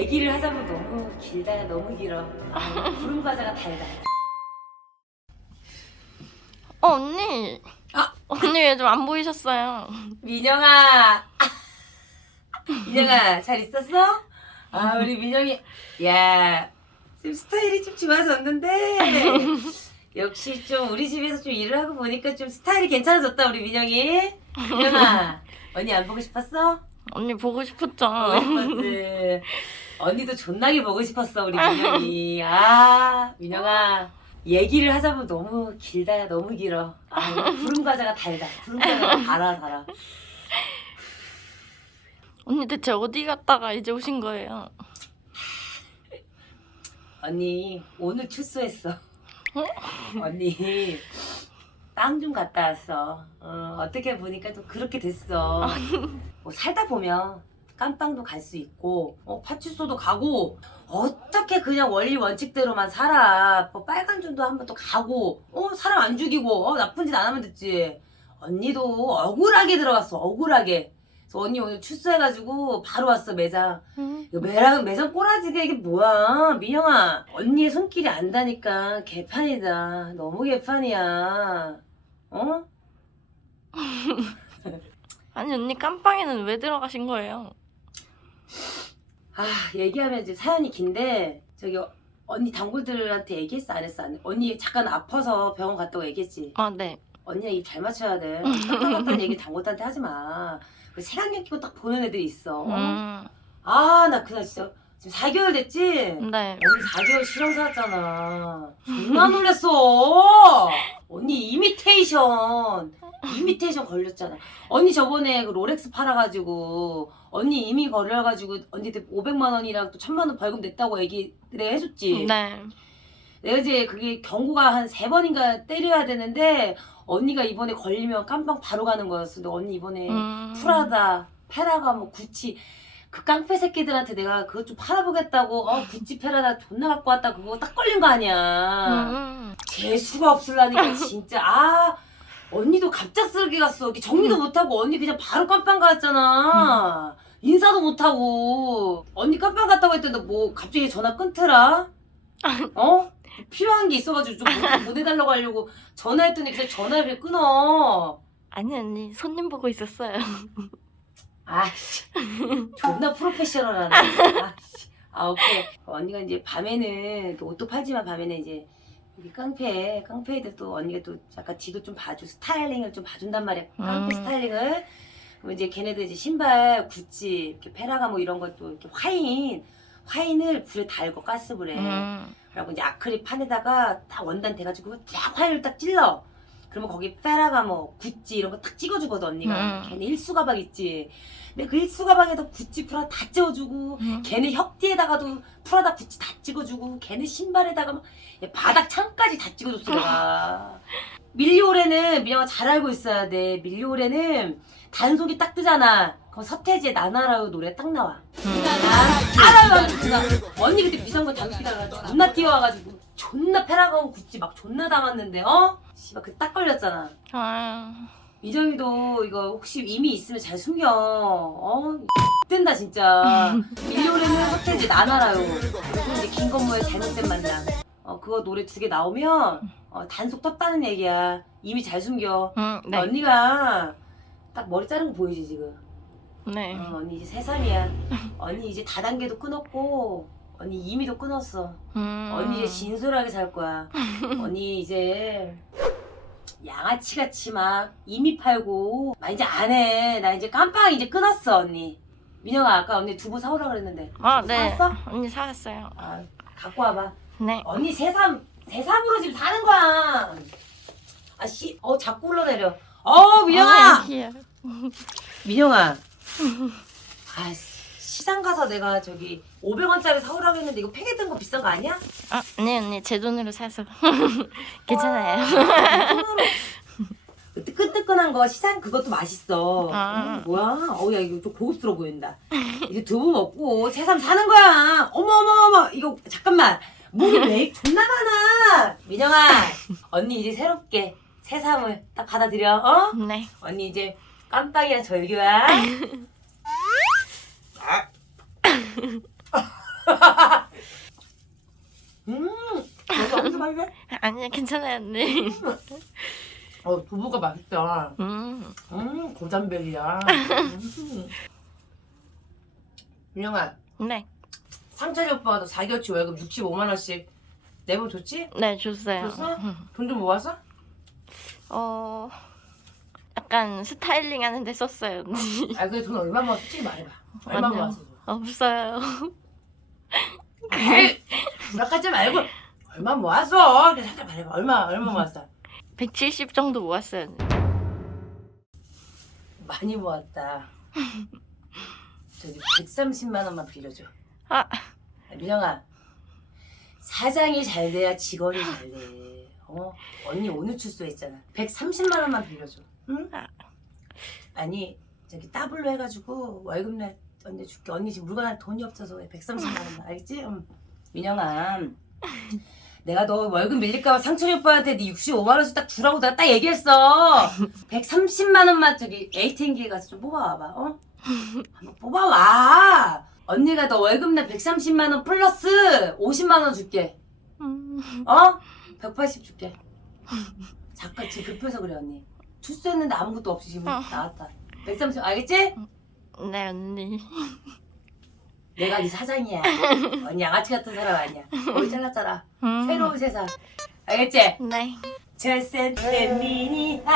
얘기를 하자면 너무 길다 너무 길어 아, 구름 과자가 달다 어 언니. 아. 언니 왜 좀 안 보이셨어요? 민영아 민영아 잘 있었어? 아 우리 민영이 야 지금 스타일이 좀 좋아졌는데 역시 좀 우리 집에서 좀 일을 하고 보니까 좀 스타일이 괜찮아졌다 우리 민영이 민영아 언니 안 보고 싶었어? 언니 보고 싶었죠. 보고 싶었지. 언니도 존나게 보고 싶었어 우리 민영이. 아 민영아. 얘기를 하자면 너무 길다 너무 길어. 아 구름 과자가 달다. 구름 과자가 달아 달아. 언니 대체 어디 갔다가 이제 오신 거예요? 언니 오늘 출소했어. 언니 빵 좀 갔다 왔어. 어, 어떻게 보니까 또 그렇게 됐어. 뭐 살다 보면 깜빵도 갈 수 있고 어, 파출소도 가고 어떻게 그냥 원리 원칙대로만 살아. 뭐 빨간 준도 한번 또 가고 어 사람 안 죽이고 어, 나쁜 짓 안 하면 됐지. 언니도 억울하게 들어갔어. 억울하게. 그래서 언니 오늘 출소해가지고 바로 왔어 매장. 음. 이거 매랑 매장 꼬라지게 이게 뭐야 민영아 언니의 손길이 안다니까 개판이다 너무 개판이야 어? 아니 언니 깜빵에는 왜 들어가신 거예요? 아 얘기하면 이제 사연이 긴데 저기 어- 언니 단골들한테 얘기했어 안 했어 안? 언니 잠깐 아파서 병원 갔다고 얘기했지 아 네. 언니랑 입 잘 맞춰야 돼 깜깜한 얘기 단골들한테 하지 마 그 색안경 끼고 딱 보는 애들이 있어 음. 아 나 그날 진짜 지금 4개월 됐지? 네. 언니 4개월 실형 살았잖아. 존나 놀랬어. 언니 이미테이션. 이미테이션 걸렸잖아. 언니 저번에 그 롤렉스 팔아가지고 언니 이미 걸려가지고 언니한테 500만 원이랑 또 1000만 원 벌금 냈다고 얘기 내가 해줬지. 네. 내가 이제 그게 경고가 한 세 번인가 때려야 되는데 언니가 이번에 걸리면 깜빵 바로 가는 거였어. 근데 언니 이번에 음. 프라다, 페라가 뭐 구찌 그 깡패 새끼들한테 내가 그것 좀 팔아보겠다고 어 구찌 페라다 존나 갖고 왔다 그거 딱 걸린 거 아니야. 음. 재수가 없을라니까 진짜 아 언니도 갑작스럽게 갔어. 이렇게 정리도 못하고 언니 그냥 바로 깜빵 갔잖아. 인사도 못하고. 언니 깜빵 갔다고 했더니 뭐 갑자기 전화 끊더라? 어? 필요한 게 있어가지고 좀 보- 보내달라고 하려고 전화했더니 그냥 전화를 끊어. 아니 언니 손님 보고 있었어요. 아씨. 존나 프로페셔널하네. 아씨. 아 오케이. 언니가 이제 밤에는 그 옷도 팔지만 밤에는 이제 여기 깡패 깡패들 또 언니가 또 약간 뒤도 좀 봐줘 스타일링을 좀 봐준단 말이야. 깡패 음. 스타일링을. 그럼 이제 걔네들 이제 신발 구찌 이렇게 페라가 뭐 이런 것도 이렇게 화인 화인을 불에 달고 가스불에. 음. 그리고 이제 아크릴 판에다가 딱 원단 돼가지고 딱 화일을 딱 찔러. 그러면 거기 페라가 뭐 구찌 이런 거딱 찍어주거든 언니가. 음. 걔네 일수 가방 있지. 근데 그 일수 가방에도 구찌 프라 다 찍어주고 음. 걔네 협디에다가도 프라다 구찌 다 찍어주고 걔네 신발에다가 막 바닥 창까지 다 찍어줬어 내가. 밀리오레는 미영아 잘 알고 있어야 돼. 밀리오레는 단속이 딱 뜨잖아. 그럼 서태지의 나나라요 노래 딱 나와. 음. 알아요. 언니 그때 비상구 장기다가 존나 뛰어와가지고 존나 페라가온 구찌 막 존나 담았는데 어? 씨발 그딱 걸렸잖아. 아. 이정이도 이거 혹시 이미 있으면 잘 숨겨. 어? 된다 진짜. 밀리오레는 서태지 나나라요. 그리고 이제 김건모의 잘못된 만남. 어 그거 노래 두 개 나오면 어, 단속 떴다는 얘기야. 이미 잘 숨겨. 음. 네. 언니가 딱 머리 자른 거 보이지 지금. 네. 어, 언니 이제 새삼이야. 언니 이제 다단계도 끊었고 언니 이미도 끊었어. 음. 언니 이제 진솔하게 살 거야. 언니 이제 양아치 같이 막 이미 팔고 나 이제 안 해. 나 이제 깜빵 이제 끊었어 언니. 민영아 아까 언니 두부 사오라 그랬는데 아 네. 사왔어? 언니 사왔어요. 아 갖고 와봐. 네. 언니 새삼 새삼으로 지금 사는 거야. 아씨 어 자꾸 흘러내려. 어 민영아. 아. 민영아. 아, 시장 가서 내가 저기 500원짜리 사오라고 했는데 이거 팩에 든 거 비싼 거 아니야? 아, 네 언니 제 돈으로 사서 괜찮아요. 그 뜨끈뜨끈한 거 시장 그것도 맛있어. 아. 어, 뭐야? 어우 야 이거 좀 고급스러워 보인다. 이제 두부 먹고 새삼 사는 거야. 어머 어머 어머 이거 잠깐만. 목이 왜 존나 많아? 민영아, 언니 이제 새롭게 새삼을 딱 받아들여. 어? 네. 언니 이제 깜빡이야 절규야. 음, 너도 엄청 맛있어? 아니야 괜찮아요 언니. 어, 두부가 맛있다. 음. 음, 고단백이야. 음. 민영아, 네. 상철이 오빠가 너 4개월치 월급 65만 원씩 내면 좋지? 네 줬어요. 줬어? 음. 돈좀 모았어? 어 약간 스타일링 하는데 썼어요 언니. 아, 그래 돈 얼마 모았어? 솔직히 말해봐. 얼마. 모았어? 없어요. 에이, 부락하지 말고 얼마 모았어? 살짝 말해봐. 얼마 얼마 모았어? 170 정도 모았어요. 많이 모았다. 저기 130만 원만 빌려줘. 아 민영아, 사장이 잘 돼야 직원이 잘 돼. 어? 언니 오늘 출소했잖아. 130만 원만 빌려줘. 응? 아. 아니 저기 따블로 해가지고 월급날 언니 줄게. 언니 지금 물건 할 돈이 없어서 왜 130만 원만 알겠지? 응. 민영아, 내가 너 월급 밀릴까봐 상철이 오빠한테 네 65만 원씩 딱 주라고 내가 딱 얘기했어. 130만 원만 저기 ATM기에 가서 좀 뽑아와봐. 어? 한번 뽑아와. 언니가 너 월급날 130만 원 플러스 50만 원 줄게. 음. 어? 180 줄게. 잠깐 지금 급해서 그래 언니. 출소했는데 아무것도 없이 지금 어. 나왔다. 130 알겠지? 네 언니. 내가 네 사장이야. 언니 양아치 같은 사람 아니야. 머리 잘랐잖아. 음. 새로운 세상. 알겠지? 네. 절센 미니